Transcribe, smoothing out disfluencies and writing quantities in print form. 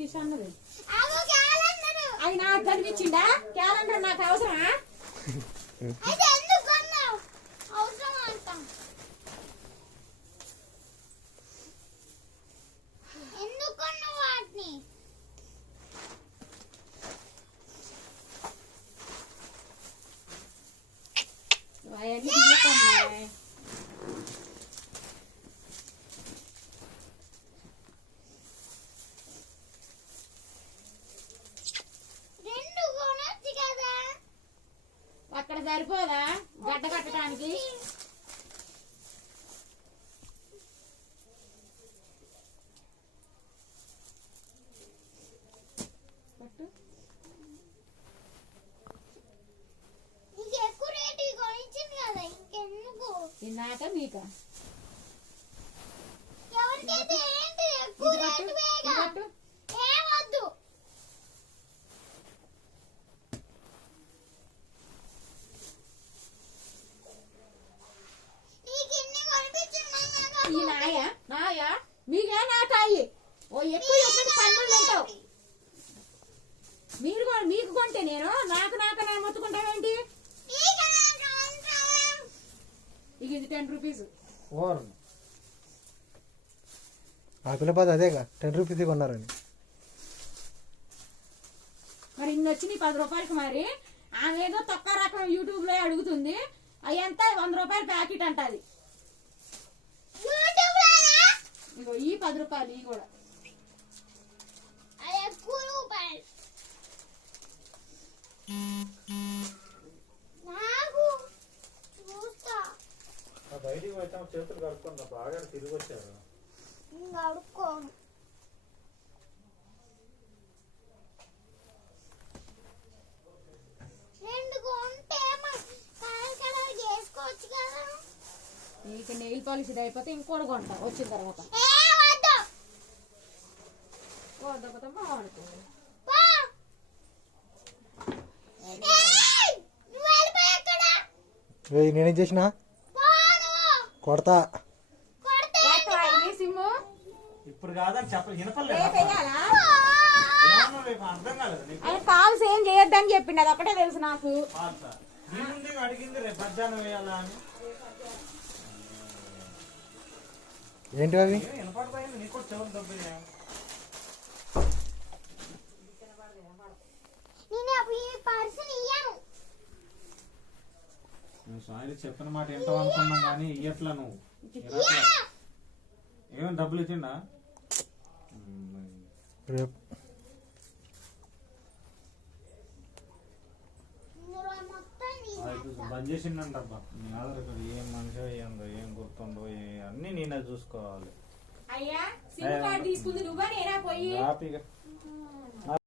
సతీష్ అన్నది అది నాకు కనిపించిందా క్యాలెండర్ నాకు అవసరమా అక్కడ సరిపోదా గడ్డ కట్టడానికి నాక మీకా నాయా నాయా మీకే నాటాయి ఓ ఎక్కువ పన్నులు తింటావు మీరు మీకు కొంటే నేను నాకు నేను మొత్తుకుంటావేంటి ఇక ఇది 10 రూపీస్ ఆ పిల్లపాది అదేగా 10 రూపీస్ కొన్నారని మరి ఇన్ని వచ్చి 10 రూపాయలకి మరి ఆమె ఏదో తొక్క రకం యూట్యూబ్ లో అడుగుతుంది అవి ఎంత 100 రూపాయల ప్యాకెట్ అంటది ఇగో ఈ 10 రూపాయలు ఈ కూడా బయటికి వచ్చాము చేతులు కడుక్కుంటా బాగా తిరిగి వచ్చారు నీకు నెయిల్ పాలిష్ అయిపోతే ఇంకోటి కొంటా వచ్చిన తర్వాత బాగుంటుంది నేనేం చేసినా కొడతా ఇప్పుడు కాదని చెప్పలేదు వినపడలేదు అర్థం కాలేదు కాల్స్ ఏం చేయొద్దని చెప్పింది అది ఒకటే తెలుసు నాకు అడిగింది రేపు మధ్యాహ్నం వేయాలా అని ఏంటి అవి వినపడతాయి నీకు చెవులు దెబ్బ సాయి చెప్పిన మాట ఏంటో అనుకున్నాం కానీ ఇయ్యట్లా నువ్వు ఏమైనా డబ్బులు ఇచ్చిండా రేపు బంద్ చేసిండంట అబ్బా నీ ఆధార్ ఇక్కడ ఏం మనిషి ఏందో ఏం గుర్తుండో అన్ని నేనే చూసుకోవాలి అయ్యా సిమ్ కార్డు తీసుకుంది నువ్వా నేనా పోయి హ్యాపీగా